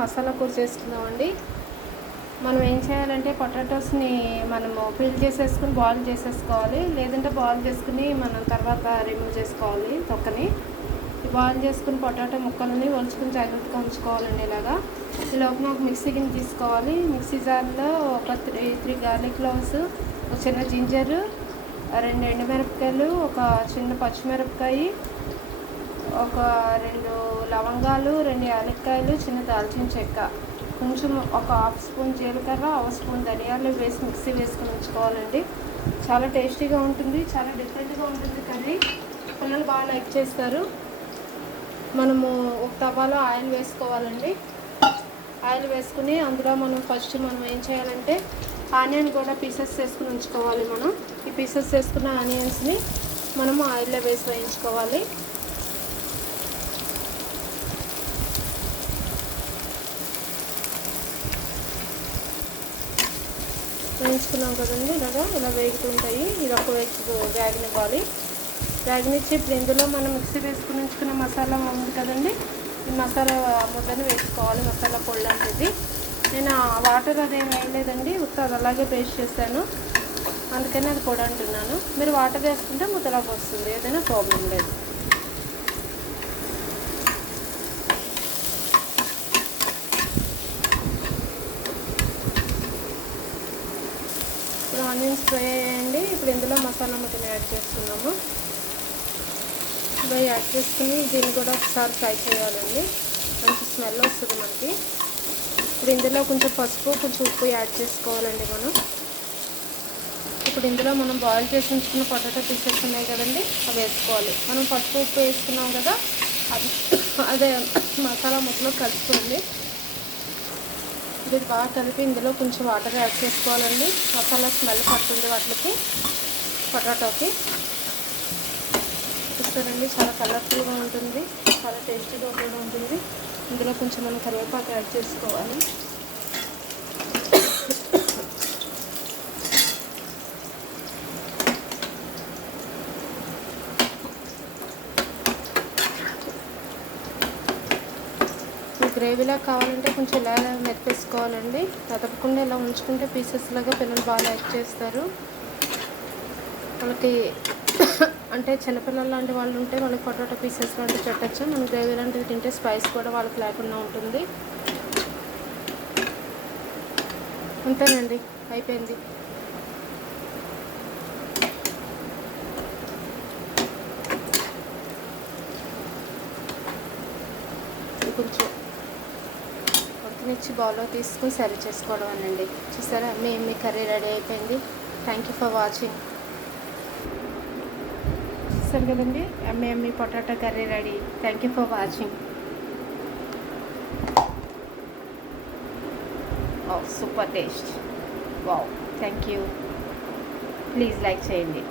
మసాలా కూర చేసుకుందామండి. మనం ఏం చేయాలంటే పొటాటోస్ని మనము పీల్ చేసేసుకుని బాయిల్ చేసేసుకోవాలి, లేదంటే బాయిల్ చేసుకుని మనం తర్వాత రిమూవ్ చేసుకోవాలి తొక్కని. బాయిల్ చేసుకుని పొటాటో ముక్కలని ఒలుచుకుని జాగ్రత్తగా ఉంచుకోవాలండి. ఇలాగా ఈ లోపల ఒక మిక్సీ గిన్నె తీసుకోవాలి. మిక్సీ జార్లో ఒక త్రీ గార్లిక్ క్లోవ్స్, ఒక చిన్న జింజర్, 2 ఎండుమిరపకాయలు, ఒక చిన్న పచ్చిమిరపకాయ, ఒక 2 లవంగాలు, 2 యాలక్కాయలు, చిన్న దాల్చిన చెక్క, కొంచెం ఒక హాఫ్ స్పూన్ జీలకర్ర, హాఫ్ స్పూన్ ధనియాలు వేసి మిక్సీ వేసుకొని ఉంచుకోవాలండి. చాలా టేస్టీగా ఉంటుంది, చాలా డిఫరెంట్గా ఉంటుంది కర్రీ. పిల్లలు బాగా లైక్ చేస్తారు. మనము ఒక తవాలో ఆయిల్ వేసుకోవాలండి. ఆయిల్ వేసుకుని అందులో ఫస్ట్ మనం ఏం చేయాలంటే ఆనియన్ కూడా పీసెస్ వేసుకుని ఉంచుకోవాలి. మనం ఈ పీసెస్ వేసుకున్న ఆనియన్స్ని మనము ఆయిల్లో వేసి వేయించుకోవాలి. వేయించుకున్నాం కదండి, ఇలా వేగుతుంటాయి. ఇది ఒక వేగనివ్వాలి. వేగనిచ్చి ఇప్పుడు ఇందులో మనం మిక్సీ వేసుకుని ఉంచుకున్న మసాలా ఉంది కదండి, ఈ మసాలా ముద్దని వేసుకోవాలి. మసాలా పొడి లాంటిది. నేను వాటర్ అదేం వేయలేదండి, అది అలాగే పేస్ట్ చేశాను, అందుకని అది పొడి అంటున్నాను. మీరు వాటర్ వేసుకుంటే ముద్దలాగా వస్తుంది, ఏదైనా ప్రాబ్లం లేదు. ఇప్పుడు ఆనియన్స్ ఫ్రై అయ్యాయండి. ఇప్పుడు ఇందులో మసాలా ముద్దను యాడ్ చేసుకున్నాము. ఇవి యాడ్ చేసుకుని దీన్ని కూడా ఒకసారి ఫ్రై చేయాలండి. మంచి స్మెల్ వస్తుంది మనకి. ఇప్పుడు ఇందులో కొంచెం పసుపు, కొంచెం ఉప్పు యాడ్ చేసుకోవాలండి మనం. ఇప్పుడు ఇందులో మనం బాయిల్ చేసి ఉంచుకున్న పొటాటో పీసెస్ ఉన్నాయి కదండి, అవి వేసుకోవాలి. మనం పసుపు ఉప్పు వేసుకున్నాం కదా, అదే మసాలా ముద్దలో కలుపుకోండి. ఇది బాగా కలిపి ఇందులో కొంచెం వాటర్ యాడ్ చేసుకోవాలండి. మసాలా స్మెల్ పడుతుంది వాటికి, పొటాటోకి. చూస్తారండి, చాలా కలర్ఫుల్గా ఉంటుంది, చాలా టేస్టీగా కూడా ఉంటుంది. ఇందులో కొంచెం మనం కరివేపాకు యాడ్ చేసుకోవాలి. గ్రేవీలా కావాలంటే కొంచెం ఇలా మెత్తేసుకోవాలండి. కదపకుండా ఇలా ఉంచుకుంటే పీసెస్ లాగా పిల్లలు బాగా లైక్ చేస్తారు. వాళ్ళకి అంటే చిన్నపిల్లలు లాంటి వాళ్ళు ఉంటే వాళ్ళకి పొటాటో పీసెస్ లాంటివి పెట్టచ్చు. మనం గ్రేవీ లాంటివి తింటే స్పైస్ కూడా వాళ్ళకి లేకుండా ఉంటుంది. అంతేనండి, అయిపోయింది. కొంచెం ఉడకనిచ్చి బౌల్లో తీసుకుని సర్వ్ చేసుకోవడం అనండి. చూసారా, మీ కర్రీ రెడీ అయిపోయింది. Thank you for watching. చూసారు కదండి, ఎమ్మి potato curry ready. Thank you for watching. Super taste. Wow, thank you. Please like చేయండి.